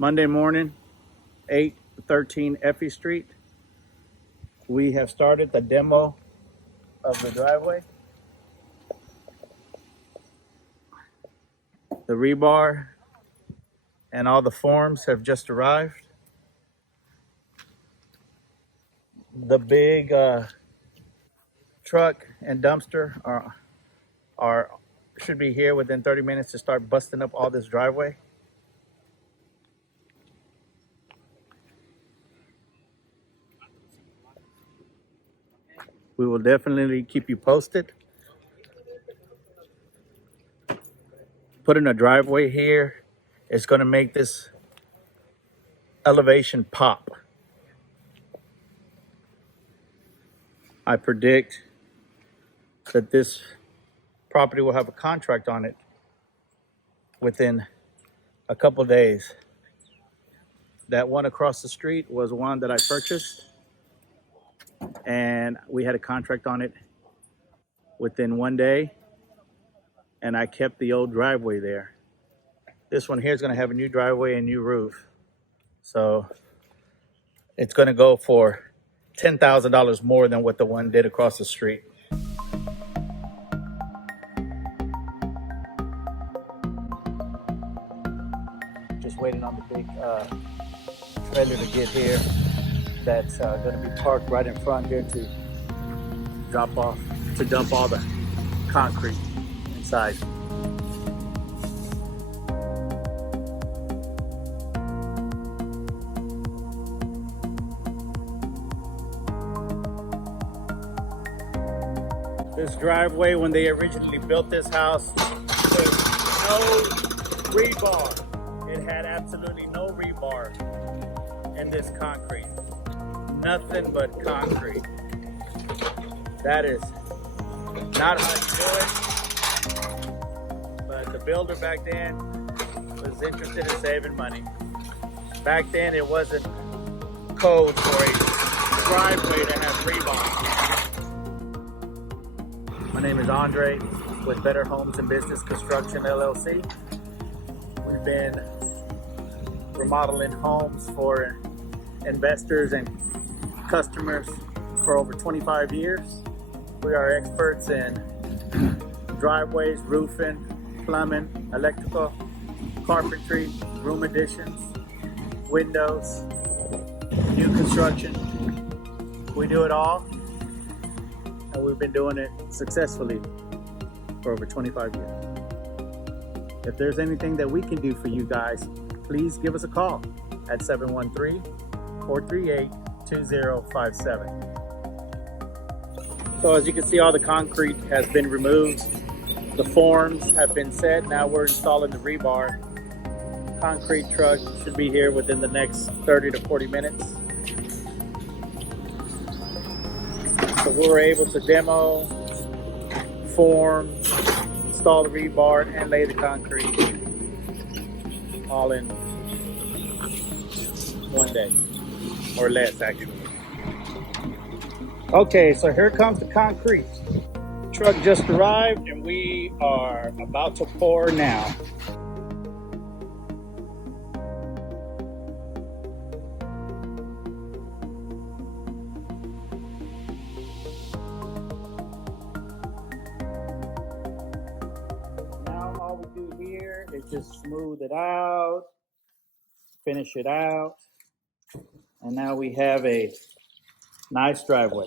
Monday morning, 813 Effie Street. We have started the demo of the driveway. The rebar and all the forms have just arrived. The big truck and dumpster are should be here within 30 minutes to start busting up all this driveway. We will definitely keep you posted. Putting a driveway here is going to make this elevation pop. I predict that this property will have a contract on it within a couple days. That one across the street was one that I purchased, and we had a contract on it within 1 day, and I kept the old driveway there. This one here is going to have a new driveway and new roof, so it's going to go for $10,000 more than what the one did across the street. Just waiting on the big trailer to get here. That's going to be parked right in front here to dump all the concrete inside. This driveway, when they originally built this house, there was no rebar. It had absolutely no rebar in this concrete. Nothing but concrete. That is not how you do it. But the builder back then was interested in saving money. Back then it wasn't code for a driveway to have rebar. My name is Andre with Better Homes and Business Construction LLC. We've been remodeling homes for investors and customers for over 25 years. We are experts in driveways, roofing, plumbing, electrical, carpentry, room additions, windows, new construction. We do it all, and we've been doing it successfully for over 25 years. If there's anything that we can do for you guys, please give us a call at 713-438-2057. So as you can see, all the concrete has been removed. The forms have been set. Now we're installing the rebar. Concrete truck should be here within the next 30 to 40 minutes. So we were able to demo, form, install the rebar, and lay the concrete all in 1 day, or less actually. Okay, so here comes the concrete. Truck just arrived and we are about to pour now. All we do here is just smooth it out, finish it out, and now we have a nice driveway.